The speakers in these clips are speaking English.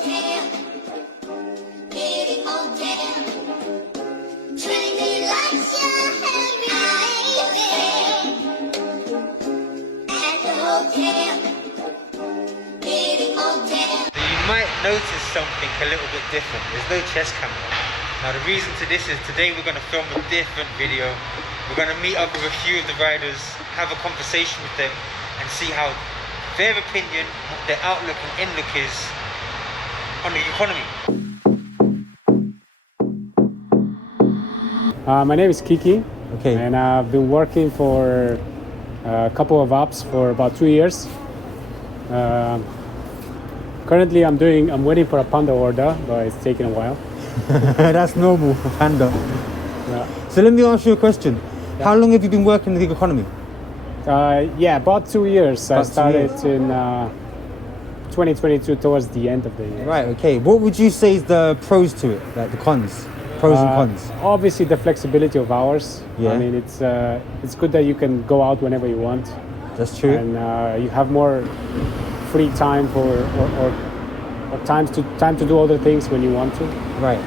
Might notice something a little bit different. There's no chest camera. Now the reason to this is today we're going to film a different video. We're going to meet up with a few of the riders, have a conversation with them and see how their opinion, their outlook and inlook is on the economy. My name is Kiki. Okay. And I've been working for a couple of apps for about 2 years. Currently I'm waiting for a Panda order, but it's taking a while. That's normal for Panda. Yeah. So let me ask you a question. Yeah. How long have you been working in the gig economy? Yeah, about 2 years. About I started 2 years. in 2022 towards the end of the year. Right, okay. What would you say is the pros to it, like the cons? Pros and cons? Obviously the flexibility of hours. Yeah. I mean, it's good that you can go out whenever you want. That's true. And you have more free time for or time to do other things when you want to. Right.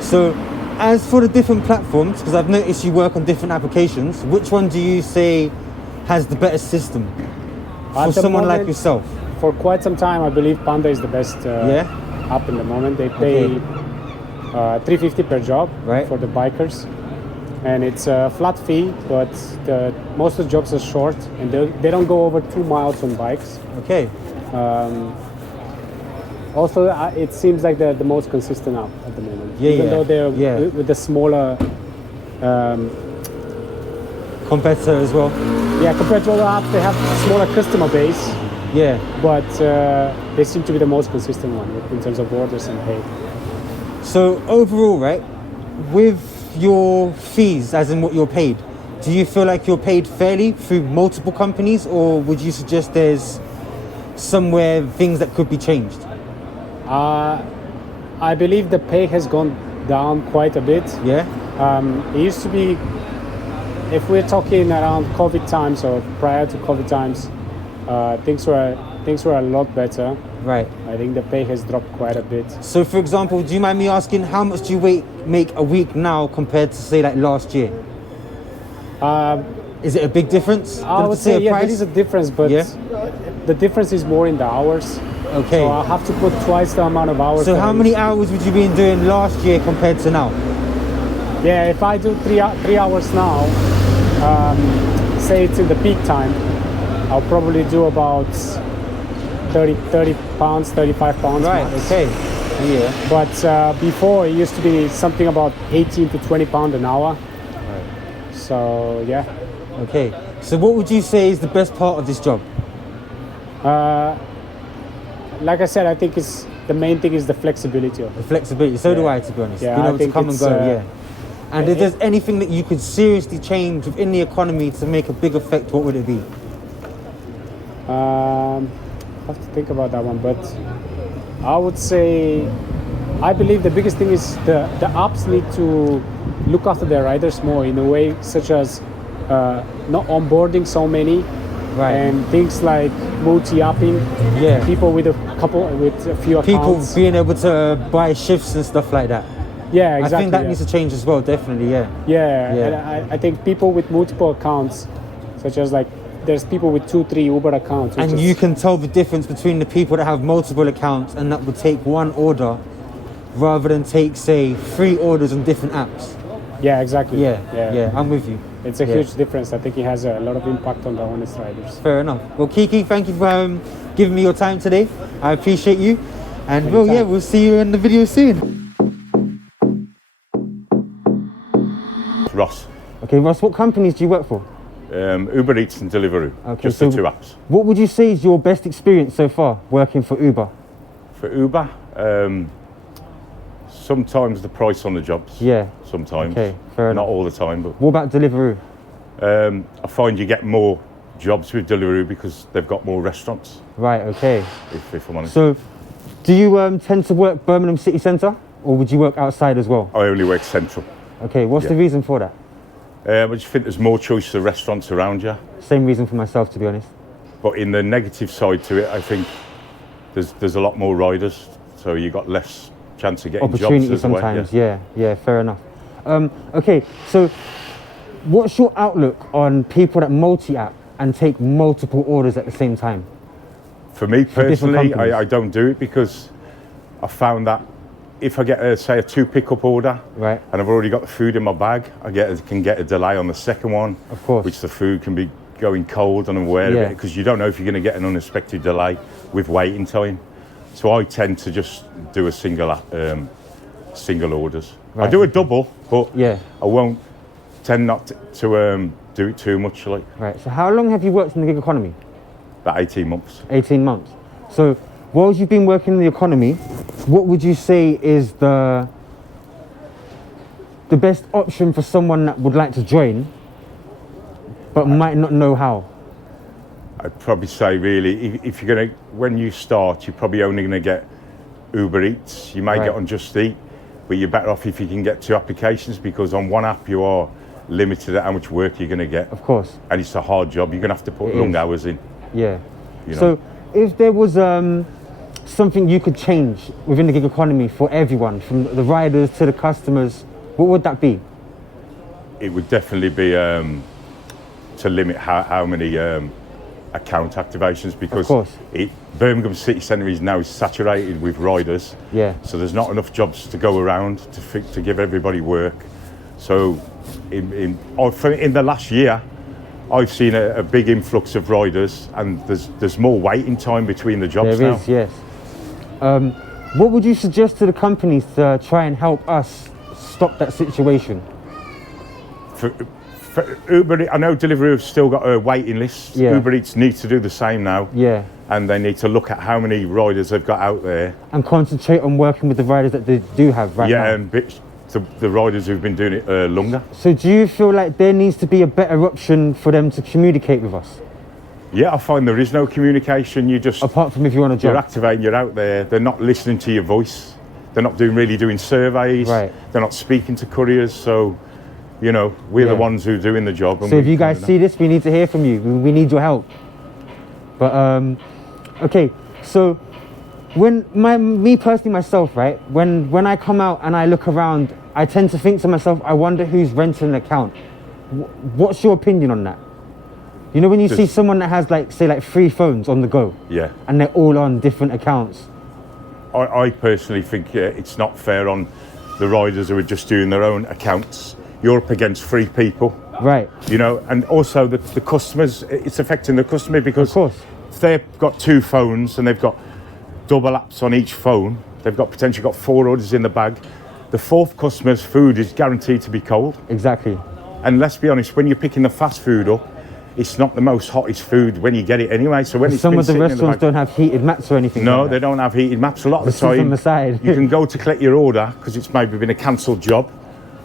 So as for the different platforms, because I've noticed you work on different applications, which one do you say has the better system for someone like yourself? For quite some time, I believe Panda is the best app in the moment. They pay $350 per job for the bikers. And it's a flat fee, but most of the jobs are short and they don't go over 2 miles on bikes. Okay. Also, it seems like they're the most consistent app at the moment. Even though they're with the smaller competitor as well. Yeah, compared to other apps, they have a smaller customer base. Yeah. But they seem to be the most consistent one in terms of orders and pay. So overall, right, with your fees, as in what you're paid, do you feel like you're paid fairly through multiple companies, or would you suggest there's somewhere things that could be changed? I believe the pay has gone down quite a bit. Yeah. It used to be, if we're talking around COVID times or prior to COVID times, things were a lot better. Right. I think the pay has dropped quite a bit. So for example, do you mind me asking how much do you make a week now compared to say like last year? Is it a big difference? I would say there is a difference, but the difference is more in the hours. Okay. So I'll have to put twice the amount of hours. So how many hours would you be doing last year compared to now? Yeah, if I do three hours now, say it's in the peak time, I'll probably do about 30 pounds, 35 pounds. Right, max. okay. Yeah. But before it used to be something about 18 to 20 pounds an hour. Right. So yeah. Okay. So what would you say is the best part of this job? Like I said, I think the main thing is the flexibility of it. The flexibility. So do I, to be honest. Yeah, being able to come and go. And if it, there's anything that you could seriously change within the economy to make a big effect, what would it be? I have to think about that one, but I would say I believe the biggest thing is the apps need to look after their riders more in a way, such as not onboarding so many, and things like multi-apping. Yeah. People with a few accounts. People being able to buy shifts and stuff like that. Yeah, exactly. I think that needs to change as well, definitely. Yeah. And I think people with multiple accounts, such as like there's people with 2-3 Uber accounts. And you can tell the difference between the people that have multiple accounts and that would take one order rather than take, say, 3 orders on different apps. Yeah, exactly. Yeah, I'm with you. It's a huge difference. I think it has a lot of impact on the honest riders. Fair enough. Well, Kiki, thank you for giving me your time today. I appreciate you. And we'll see you in the video soon. Ross. Okay, Ross, what companies do you work for? Uber Eats and Deliveroo, just the 2 apps. What would you say is your best experience so far working for Uber? For Uber, sometimes the price on the jobs. Yeah. Sometimes. Okay, fair enough. Not all the time, but. What about Deliveroo? I find you get more jobs with Deliveroo because they've got more restaurants. Right, okay. If I'm honest. So, do you tend to work Birmingham City Centre, or would you work outside as well? I only work central. Okay, what's the reason for that? I just think there's more choice of restaurants around you. Same reason for myself, to be honest. But in the negative side to it, I think there's a lot more riders so you got less chance of getting jobs Opportunity as well. sometimes, yeah, fair enough. Okay, so what's your outlook on people that multi-app and take multiple orders at the same time? For me personally, companies? I don't do it because I found that if I get, say, a 2 pickup order, Right. and I've already got the food in my bag, can get a delay on the second one, Of course. which the food can be going cold and unaware of Yeah. it, because you don't know if you're going to get an unexpected delay with waiting time. So I tend to just do a single orders. I Right. do a double, but Yeah. I won't tend not to do it too much, like Right, so how long have you worked in the gig economy? about 18 months. 18 months. So whilst you've been working in the economy, what would you say is the best option for someone that would like to join but might not know how? I'd probably say really, if you're gonna, when you start, you're probably only gonna get Uber Eats. You may Right. get on Just Eat, but you're better off if you can get 2 applications, because on one app you are limited at how much work you're gonna get, Of course, and it's a hard job. You're gonna have to put It long is. hours in. yeah. You know. So if there was something you could change within the gig economy for everyone, from the riders to the customers, what would that be? It would definitely be to limit how many account activations, because course. Birmingham City Centre is now saturated with riders. Yeah. So there's not enough jobs to go around to give everybody work. So in the last year, I've seen a big influx of riders, and there's more waiting time between the jobs There now. is, yes. What would you suggest to the companies to try and help us stop that situation? For Uber, I know Deliveroo have still got a waiting list. Yeah. Uber Eats needs to do the same now. Yeah. And they need to look at how many riders they've got out there. And concentrate on working with the riders that they do have right now. Yeah, and the riders who've been doing it longer. So do you feel like there needs to be a better option for them to communicate with us? Yeah, I find there is no communication. Apart from if you want a you're job? activating, you're out there. They're not listening to your voice. They're not really doing surveys. Right. They're not speaking to couriers. So, you know, we're Yeah. the ones who are doing the job. And So if we you guys kind of see this, we need to hear from you. We need your help. But okay, so me personally myself, right? When I come out and I look around, I tend to think to myself, I wonder who's renting an account. What's your opinion on that? You know, when you see someone that has like 3 phones on the go, Yeah. and they're all on different accounts. I personally think it's not fair on the riders who are just doing their own accounts. You're up against 3 people. Right. You know, and also the customers, it's affecting the customer, because Of course. if they've got 2 phones and they've got double apps on each phone, they've potentially got 4 orders in the bag. The 4th customer's food is guaranteed to be cold. Exactly. And let's be honest, when you're picking the fast food up, it's not the most hottest food when you get it anyway. So when it's Some been of the sitting in restaurants bag, don't have heated mats or anything. no, like they that. don't have heated maps. A lot of the This is on time, the side. you can go to collect your order because it's maybe been a cancelled job.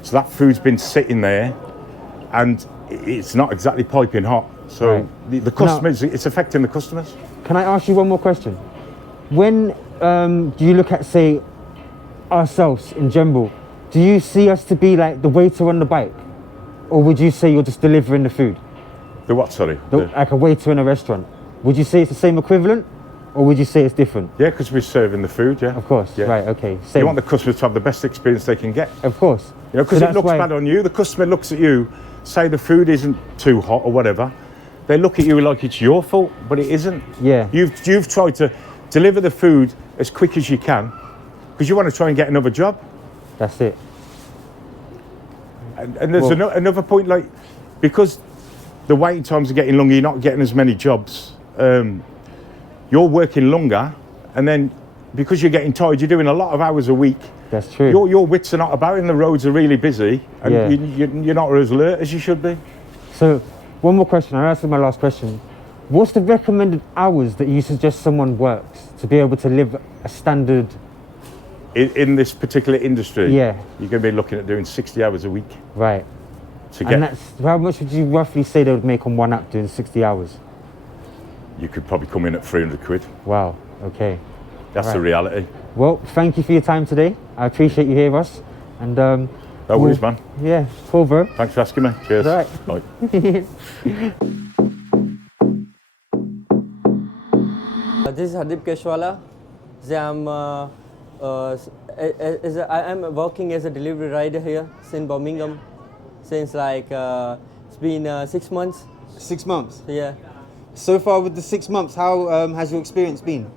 So that food's been sitting there, and it's not exactly piping hot. So Right. the customers, it's affecting the customers. Can I ask you one more question? When do you look at, say, ourselves in general, do you see us to be like the waiter on the bike? Or would you say you're just delivering the food? The what, sorry? Like a waiter in a restaurant. Would you say it's the same equivalent? Or would you say it's different? Yeah, because we're serving the food, yeah. Of course, Yeah. right, okay. Same. You want the customers to have the best experience they can get. Of course. You know, because So it that's looks why- bad on you. The customer looks at you, say the food isn't too hot or whatever. They look at you like it's your fault, but it isn't. Yeah. You've tried to deliver the food as quick as you can because you want to try and get another job. That's it. And there's another point, like, because the waiting times are getting longer, you're not getting as many jobs. You're working longer, and then because you're getting tired, you're doing a lot of hours a week. That's true. Your wits are not about, and the roads are really busy, and Yeah. you're not as alert as you should be. So, one more question. I answered my last question. What's the recommended hours that you suggest someone works to be able to live a standard? In this particular industry, Yeah. you're going to be looking at doing 60 hours a week Right. to get. And that's, how much would you roughly say they would make on one app doing 60 hours? You could probably come in at 300 quid. Wow, okay. That's the Right. reality. Well, thank you for your time today. I appreciate you here, us. And No worries, man. Yeah, cool, bro. Thanks for asking me. Cheers. Right. Bye. This is Ebike Setup. I'm I'm working as a delivery rider here in Birmingham since like it's been 6 months. 6 months. Yeah, So far with the 6 months, how has your experience been?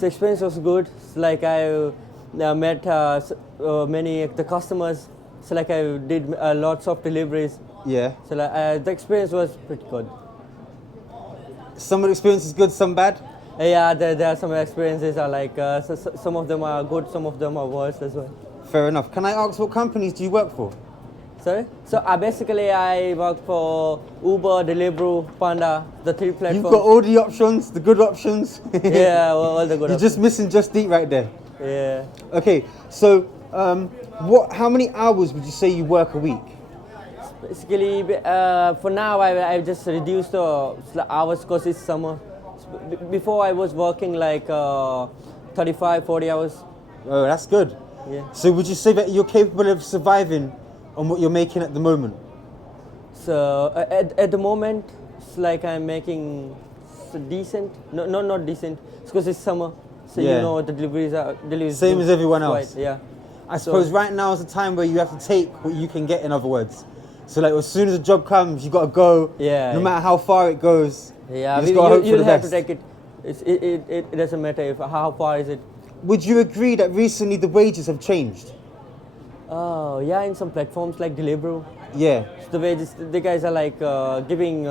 the experience was good. It's like I met many of the customers. So like I did lots of deliveries. Yeah. So like the experience was pretty good. Some of the experience is good, some bad. Yeah, there are some experiences are like some of them are good, some of them are worse as well. Fair enough. Can I ask what companies do you work for? Sorry? So basically I work for Uber, Deliveroo, Panda, the 3 platforms. You've got all the options, the good options. Yeah, all the good You're just missing Just Eat right there. Yeah. Okay, so how many hours would you say you work a week? Basically, for now I just reduced the hours because it's summer. Before I was working like 35, 40 hours. Oh, that's good. Yeah. So would you say that you're capable of surviving on what you're making at the moment? So at the moment, it's like I'm making decent. No, not decent. It's because it's summer. So Yeah. you know the deliveries. Same as everyone quite, else. yeah. I suppose right now is the time where you have to take what you can get, in other words. So like as soon as a job comes, you got to go. Yeah. No matter how far it goes. Yeah, you just gotta hope for you'll the have best. to take it. It doesn't matter if how far is it. Would you agree that recently the wages have changed? Oh yeah, in some platforms like Deliveroo, Yeah. the wages the guys are like giving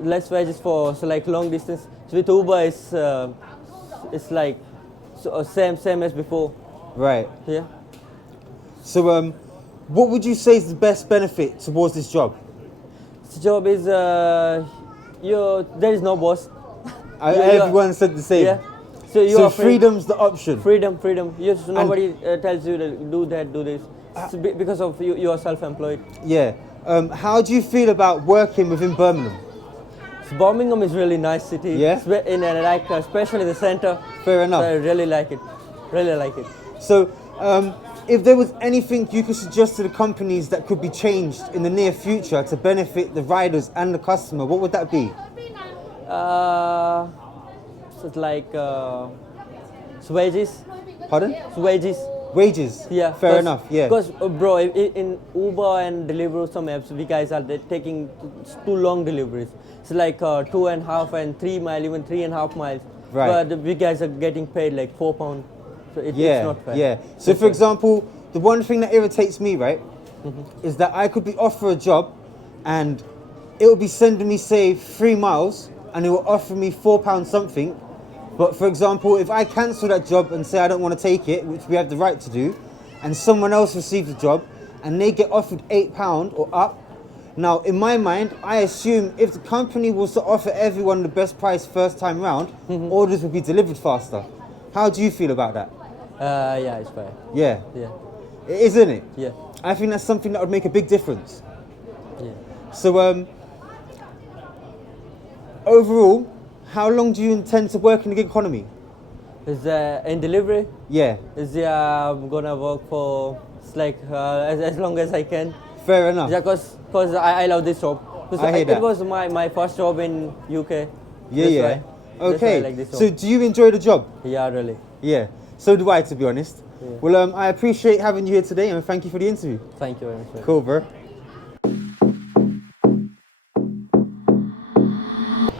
less wages for like long distance. So with Uber, it's like same as before. Right. Yeah. So what would you say is the best benefit towards this job? The job is there is no boss. Everyone said the same. Yeah. So you So are free. freedom's the option. Freedom. Yes, nobody tells you to do that, do this. It's because of you are self-employed. Yeah. How do you feel about working within Birmingham? So Birmingham is really nice city. Yeah? In like especially the center. Fair enough. So I really like it. Really like it. So if there was anything you could suggest to the companies that could be changed in the near future to benefit the riders and the customer, what would that be? So it's like wages. Pardon? Wages. Wages? Yeah. Fair enough, yeah. Because bro, in Uber and Deliveroo, some apps, we guys are taking too long deliveries. It's like 2.5 and 3 mile, even 3.5 miles. Right. But we guys are getting paid like £4. So it's not fair. Yeah. So for example, the one thing that irritates me, right, is that I could be offered a job and it will be sending me, say, 3 miles and it will offer me £4 something. But for example, if I cancel that job and say I don't want to take it, which we have the right to do, and someone else receives the job and they get offered £8 or up, now in my mind, I assume if the company was to offer everyone the best price first time round, orders would be delivered faster. How do you feel about that? Yeah, it's fair. Yeah. Yeah. It is, isn't it? Yeah. I think that's something that would make a big difference. Yeah. So, overall, how long do you intend to work in the gig economy? Is in delivery? Yeah. I'm gonna work for like as long as I can. Fair enough. Yeah, because I love this job. I hear that. It was my first job in UK. Yeah, That's yeah. why. That's why I Okay. like this job. So, do you enjoy the job? Yeah, really. Yeah. So do I, to be honest. Yeah. Well, I appreciate having you here today, and thank you for the interview. Thank you very much. Cool, bro.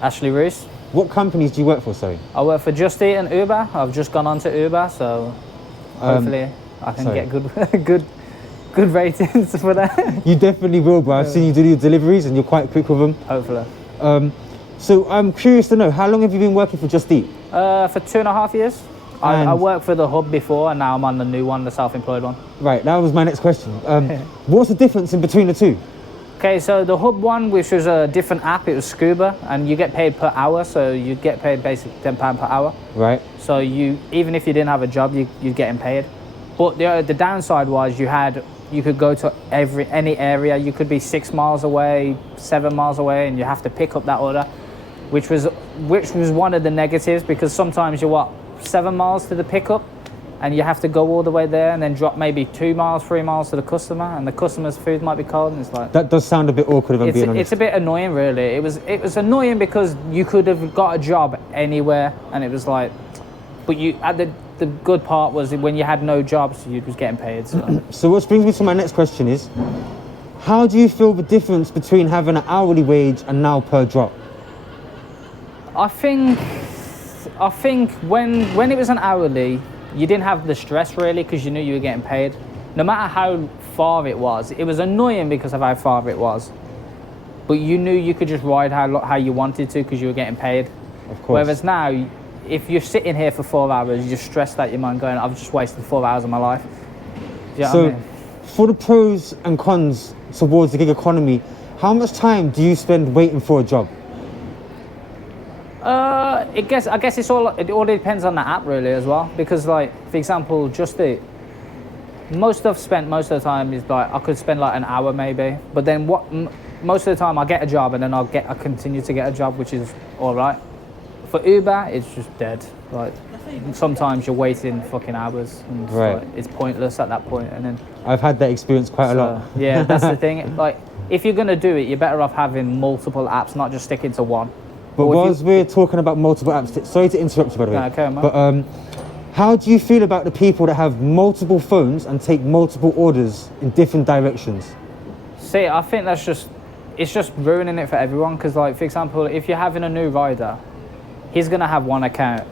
Ashley Roos. What companies do you work for, sorry? I work for Just Eat and Uber. I've just gone on to Uber, so hopefully I can sorry. get good ratings for that. You definitely will, bro. I've seen you do your deliveries, and you're quite quick with them. Hopefully. So I'm curious to know, how long have you been working for Just Eat? For 2.5 years. I And- worked for the hub before, and now I'm on the new one, the self-employed one. Right, that was my next question. What's the difference in between the two? Okay, so the hub one, which was a different app, it was Scuba, and you get paid per hour, so you get paid basically £10 per hour. Right. So you, even if you didn't have a job, you're getting paid. But the downside was you could go to any area. You could be 6 miles away, 7 miles away, and you have to pick up that order, which was one of the negatives, because sometimes you're 7 miles to the pickup, and you have to go all the way there and then drop maybe 2 miles, 3 miles to the customer, and the customer's food might be cold, and it's like... That does sound a bit awkward, if I'm being honest. It's a bit annoying, really. It was annoying because you could have got a job anywhere, and it was like... But the good part was when you had no jobs, you was getting paid. So. So which brings me to my next question is, how do you feel the difference between having an hourly wage and now per drop? I think when it was an hourly, you didn't have the stress really because you knew you were getting paid. No matter how far it was annoying because of how far it was. But you knew you could just ride how you wanted to because you were getting paid. Of course. Whereas now, if you're sitting here for 4 hours, you're stressed out your mind going, I've just wasted 4 hours of my life. Do you know So, what I mean? for the pros and cons towards the gig economy, how much time do you spend waiting for a job? I guess it all depends on the app really as well. Because like, for example, Just Eat, most of the time is like, I could spend like an hour maybe. But then most of the time I get a job and then I continue to get a job, which is all right. For Uber, it's just dead. Like, sometimes you're waiting fucking hours and Right. like, it's pointless at that point. And then I've had that experience quite a lot. yeah, that's the thing. Like, if you're gonna do it, you're better off having multiple apps, not just sticking to one. But Or if whilst we're talking about multiple apps, sorry to interrupt you by the way, No, okay, man. but how do you feel about the people that have multiple phones and take multiple orders in different directions? See, I think it's just ruining it for everyone. Because, like, for example, if you're having a new rider, he's gonna have one account,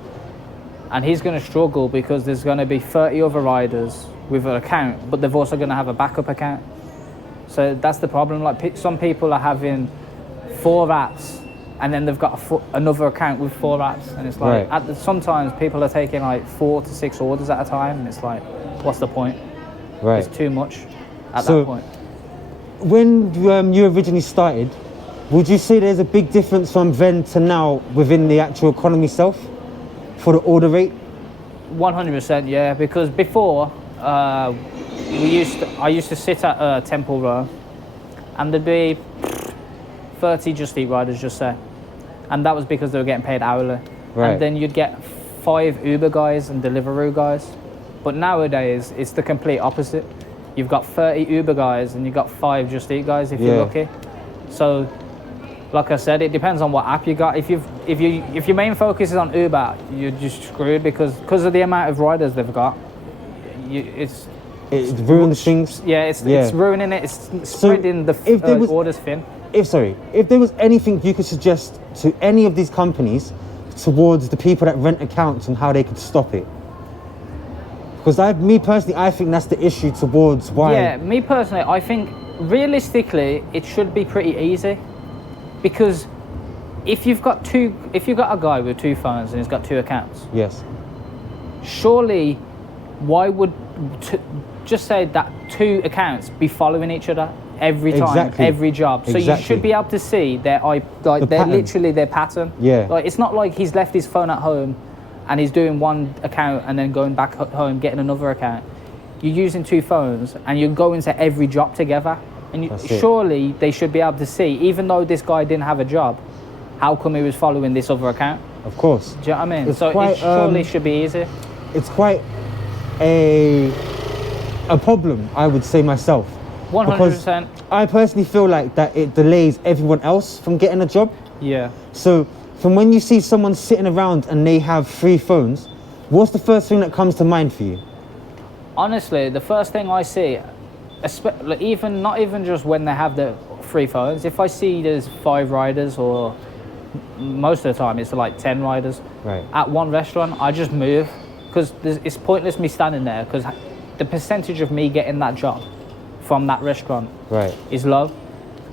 and he's gonna struggle because there's gonna be 30 other riders with an account, but they're also gonna have a backup account. So that's the problem. Like, some people are having 4 apps, and then they've got another account with 4 apps, and it's like Right. sometimes people are taking like 4 to 6 orders at a time, and it's like, what's the point? Right. It's too much at So- that point. When you originally started, would you say there's a big difference from then to now within the actual economy itself for the order rate? 100%, yeah. Because before, I used to sit at Temple Row, and there'd be 30 Just Eat riders, just say, and that was because they were getting paid hourly. Right. And then you'd get 5 Uber guys and Deliveroo guys. But nowadays, it's the complete opposite. You've got 30 Uber guys and you've got 5 Just Eat guys if you're Yeah. lucky. So, like I said, it depends on what app you got. If your main focus is on Uber, you're just screwed because of the amount of riders they've got. It ruins things. Yeah, it's ruining it. It's spreading the if there was- orders thin. If there was anything you could suggest to any of these companies towards the people that rent accounts and how they could stop it. Because me personally, I think that's the issue towards why. Yeah, me personally, I think realistically it should be pretty easy, because if you've got a guy with 2 phones and he's got 2 accounts, Yes. surely why would just say that 2 accounts be following each other every time, Exactly. every job? So you Exactly. should be able to see their pattern. literally their pattern. Yeah. Like, it's not like he's left his phone at home and he's doing one account and then going back home getting another account. You're using 2 phones and you're going to every job together, and That's it. surely they should be able to see, even though this guy didn't have a job, how come he was following this other account? Of course. Do you know what I mean? It's So quite, it surely should be easy. It's quite a problem, I would say myself. 100%. Because I personally feel like that it delays everyone else from getting a job. Yeah. So from when you see someone sitting around and they have 3 phones, what's the first thing that comes to mind for you? Honestly, the first thing I see, not even just when they have the 3 phones, if I see there's 5 riders, or most of the time it's like 10 riders Right. at one restaurant, I just move, because it's pointless me standing there, because the percentage of me getting that job from that restaurant Right. is low.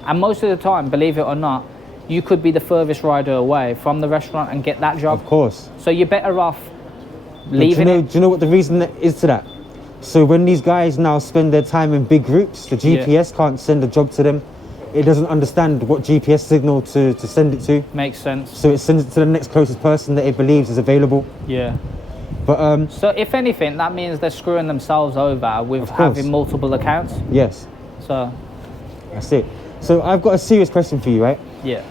And most of the time, believe it or not, you could be the furthest rider away from the restaurant and get that job. Of course. So you're better off But leaving do it. you know what the reason that is to that? So when these guys now spend their time in big groups, the GPS can't send a job to them. It doesn't understand what GPS signal to send it to. Makes sense. So it sends it to the next closest person that it believes is available. Yeah. But So if anything, that means they're screwing themselves over with Of course. having multiple accounts. yes, So, that's it. So I've got a serious question for you, right? yeah.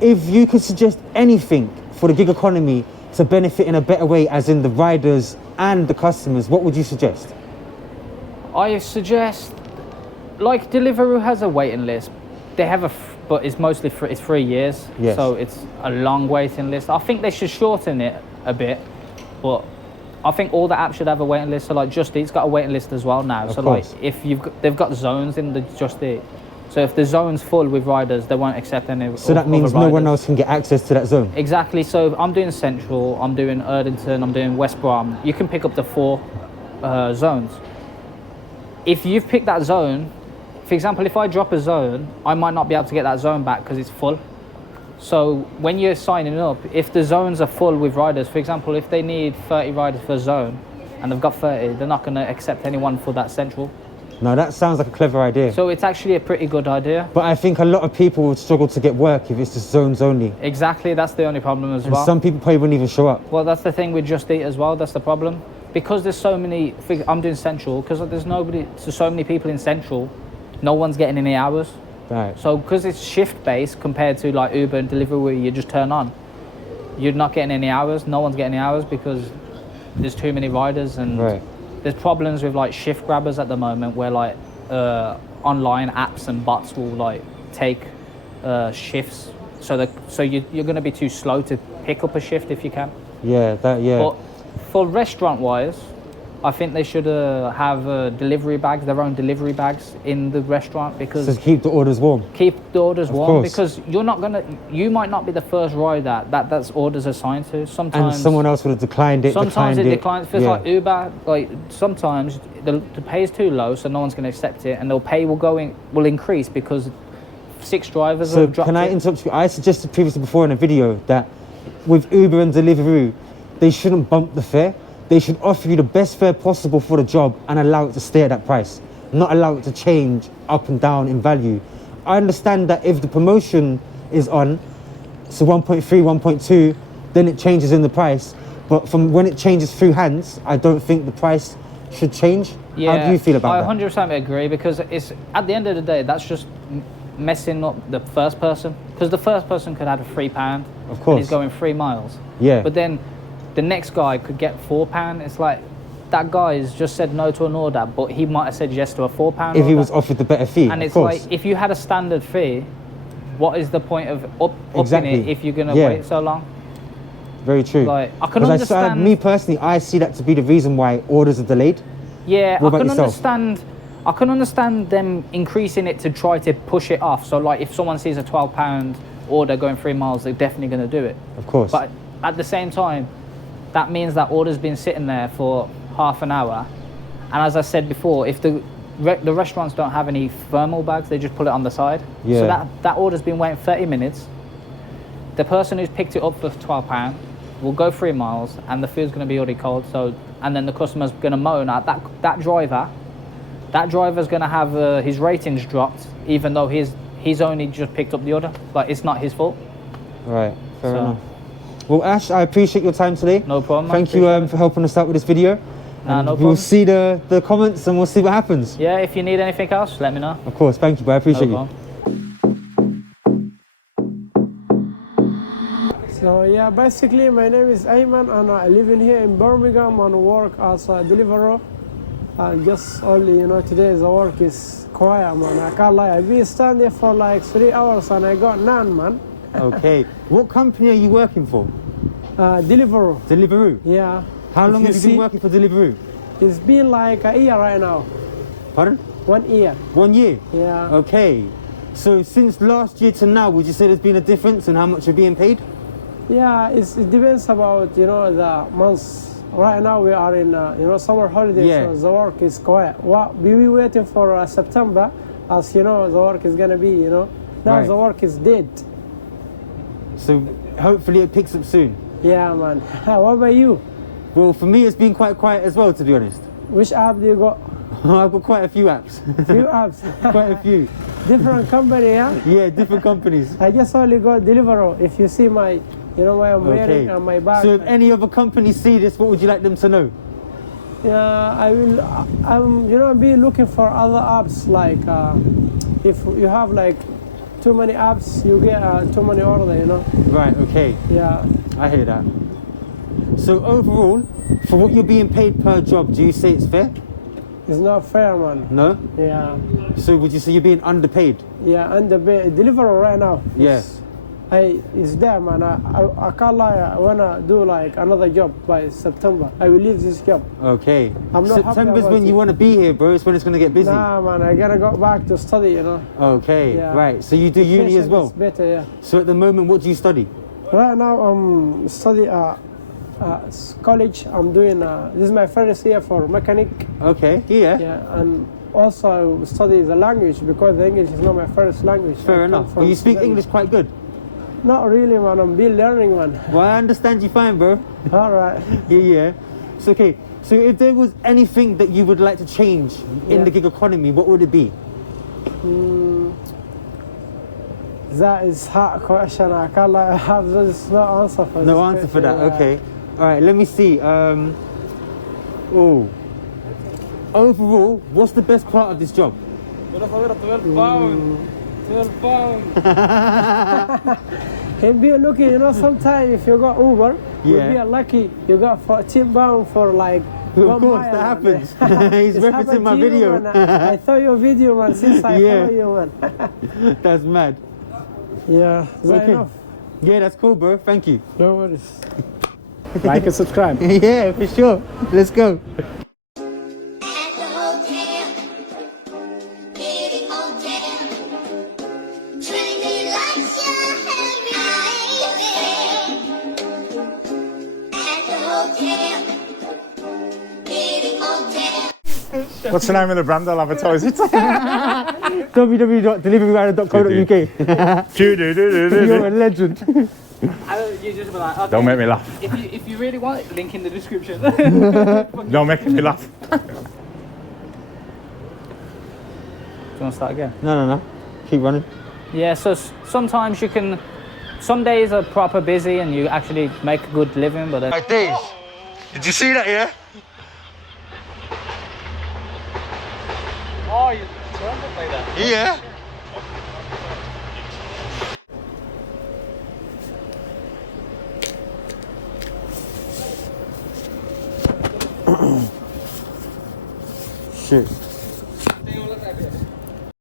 If you could suggest anything for the gig economy to benefit in a better way, as in the riders and the customers, what would you suggest? I suggest, like, Deliveroo has a waiting list. They have but it's mostly it's 3 years. Yes. So it's a long waiting list. I think they should shorten it a bit, but I think all the apps should have a waiting list. So like Just Eat's got a waiting list as well now. So like course. if they've got zones in the Just Eat. So if the zone's full with riders, they won't accept any. So that means no one else can get access to that zone. Exactly. So I'm doing Central, I'm doing Erdington, I'm doing West Brom. You can pick up the 4 zones. If you've picked that zone, for example, if I drop a zone, I might not be able to get that zone back because it's full. So when you're signing up, if the zones are full with riders, for example, if they need 30 riders for a zone and they've got 30, they're not going to accept anyone for that Central. No, that sounds like a clever idea. So it's actually a pretty good idea. But I think a lot of people would struggle to get work if it's just zones only. Exactly, that's the only problem as And well. some people probably wouldn't even show up. Well, that's the thing with Just Eat as well, that's the problem. Because there's so many, I'm doing Central, because there's so many people in Central, no one's getting any hours. Right. So because it's shift-based compared to like Uber and Deliveroo where you just turn on, you're not getting any hours, no one's getting any hours because there's too many riders and Right. there's problems with like shift grabbers at the moment where like online apps and bots will like take shifts. So you're going to be too slow to pick up a shift if you can. Yeah, But for restaurant-wise, I think they should have delivery bags, their own delivery bags in the restaurant because Just keep the orders warm. keep the orders warm course. because you might not be the first rider that's orders assigned to. And Sometimes someone else would have declined it. sometimes it declines. If it's Yeah. like Uber, like sometimes the pay is too low, so no one's going to accept it, and the pay will increase because 6 drivers So have dropped can I it. interrupt you? I suggested previously before in a video that with Uber and Deliveroo, they shouldn't bump the fare. They should offer you the best fare possible for the job and allow it to stay at that price, not allow it to change up and down in value. I understand that if the promotion is on, so 1.3, 1.2, then it changes in the price. But from when it changes through hands, I don't think the price should change. How do you feel about I that? 100% agree because it's at the end of the day that's just messing up the first person because the first person could have a £3 Of course. and he's going 3 miles. Yeah. But then the next guy could get £4. It's like that guy's just said no to an order, but he might have said yes to a £4 order. If he was offered the better fee, and of it's course. like if you had a standard fee, what is the point of upping Exactly. it if you're gonna Yeah. wait so long? Very true. Like, I can 'Cause understand- me personally, I see that to be the reason why orders are delayed. Yeah, What I about can yourself? understand. I can understand them increasing it to try to push it off. So like if someone sees a £12 order going 3 miles, they're definitely going to do it. Of course. But at the same time, that means that order's been sitting there for half an hour. And as I said before, if the restaurants don't have any thermal bags, they just put it on the side. Yeah. So that order's been waiting 30 minutes. The person who's picked it up for £12 will go 3 miles and the food's going to be already cold. So, and then the customer's going to moan at that driver. That driver's going to have his ratings dropped, even though he's only just picked up the order. Like, it's not his fault. Right, fair So- enough. Well, Ash, I appreciate your time today. No problem, man. Thank you for helping us out with this video. Nah, And no we'll problem. see the comments and we'll see what happens. Yeah, if you need anything else, let me know. Of course, thank you, bro. I appreciate No you. problem. So yeah, basically my name is Ayman and I live in here in Birmingham and work as a deliverer. And just only, today the work is quiet, man. I can't lie. I've been standing for like 3 hours and I got none, man. Okay. What company are you working for? Deliverer, Deliveroo. yeah. How long If have you been see, working for Deliveroo? It's been like a year right now. Pardon? 1 year, 1 year? yeah. Okay. So since last year to now, would you say there's been a difference in how much you're being paid? Yeah, it depends about, the months. Right now we are in, summer holidays, Yeah. so the work is quiet. We be waiting for September, as the work is gonna be, Now Right. the work is dead. So hopefully it picks up soon. Yeah, man. What about you? Well, for me, it's been quite quiet as well, to be honest. Which app do you got? I've got quite a few apps. Few apps. Quite a few. Different company, yeah? Yeah, different companies. I just only got Deliveroo. If you see my, what I'm wearing and my bag. So if any other companies see this, what would you like them to know? Yeah, I'm be looking for other apps like if you have like too many apps, you get too many order, Right, okay. Yeah. I hear that. So overall, for what you're being paid per job, do you say it's fair? It's not fair, man. No? Yeah. So would you say you're being underpaid? Yeah, and the Deliveroo right now. Yeah. is It's there, man. I can't lie. I wanna do like another job by September. I will leave this job. Okay. I'm not happy September's about when it. you want to be here, bro. It's when it's going to get busy. Nah, man. I gotta go back to study. You know. Okay, Yeah. right. So you do uni as Education well? is better, yeah. So at the moment, what do you study? Right now, I'm studying college. I'm doing. This is my first year for mechanic. Okay, yeah. Yeah, and also I study the language because the English is not my first language. Fair enough. But you speak English quite good. Not really, man. I'm still learning, man. Well, I understand you fine, bro. All right. Yeah. So, okay. So if there was anything that you would like to change in the gig economy, what would it be? That is hard question. I can't like I have just no answer for No this answer for question, that. yeah. Okay. All right. Let me see. Overall, what's the best part of this job? 12 pounds. 12 pounds. And be lucky, you know, sometimes if you got Uber, Yeah. you'll be lucky you got 14 pounds for like Of 1 course, mile, that man. happens. He's It's referencing happened my to you, video. man. I saw your video, man, since I Yeah. follow you, man. That's mad. Yeah, is that Okay. enough? Yeah, that's cool, bro. Thank you. No worries. Like and subscribe. Yeah, for sure. Let's go. What's the name of the brand? I'll advertise it. www.deliveryrider.co.uk. You're a legend. You just be like, okay, Don't make me laugh. if you really want it, link in the description. Don't make me laugh. Do you want to start again? No. Keep running. Yeah, so sometimes you can, some days are proper busy and you actually make a good living, but then Right, Dave. Did you see that, yeah? oh, you turned it like that. Yeah. Shit.